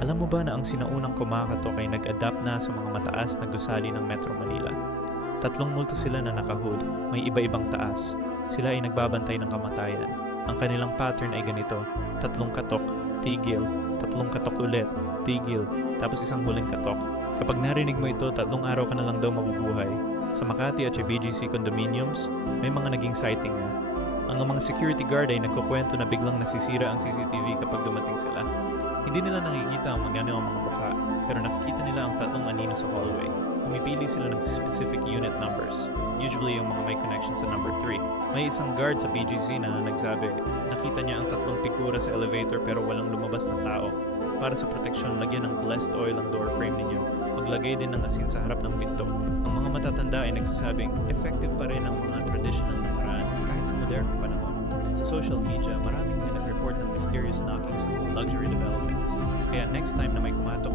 Alam mo ba na ang sinaunang kumakatok ay nag-adapt na sa mga mataas na gusali ng Metro Manila? Tatlong multo sila na nakahood, may iba-ibang taas. Sila ay nagbabantay ng kamatayan. Ang kanilang pattern ay ganito, tatlong katok, tigil, tatlong katok ulit, tigil, tapos isang huling katok. Kapag narinig mo ito, 3 araw ka na lang daw mabubuhay. Sa Makati at sa BGC condominiums, may mga naging sighting na. Ang mga security guard ay nagkukwento na biglang nasisira ang CCTV kapag dumating sila. Hindi nila nakikita ang mga mukha, pero nakikita nila ang 3 anino sa hallway. Pumipili sila ng specific unit numbers, usually yung mga may connection sa number 3. May isang guard sa BGC na nagsabi, nakita niya ang 3 pikura sa elevator pero walang lumabas na tao. Para sa proteksyon, lagyan ng blessed oil ang door frame ninyo. Maglagay din ng asin sa harap ng pinto. Ang mga matatanda ay nagsasabing, effective pa rin ang mga traditional na paraan kahit sa modernong panahon. Sa social media, maraming na nag-report ng mysterious knocking sa luxury developments. Kaya next time na may kumatok